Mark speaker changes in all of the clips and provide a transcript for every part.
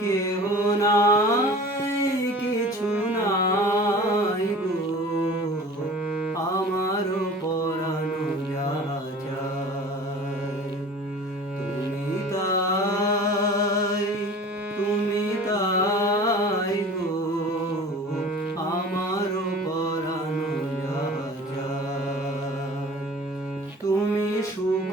Speaker 1: কেহ নাই, কিছু নাই গো। আমার পরানো তুমি তাই তুমি তাই গো। আমার পরানো তুমি সুখ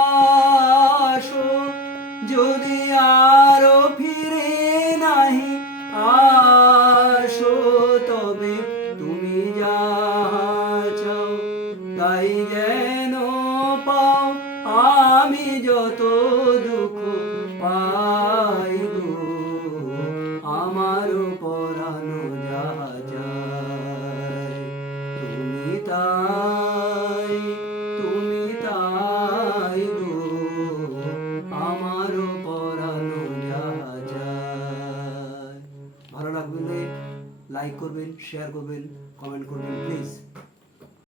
Speaker 1: ভালোবাসো যদি আরও ফিরে নাহি আসো তবে তুমি যা চাও তাই যেন পাও। আমি যত দুঃখ পাই আমার পরানো যা যায় তুমি তাই ভালো লাগলে লাইক করবেন শেয়ার করবেন কমেন্ট করবেন প্লিজ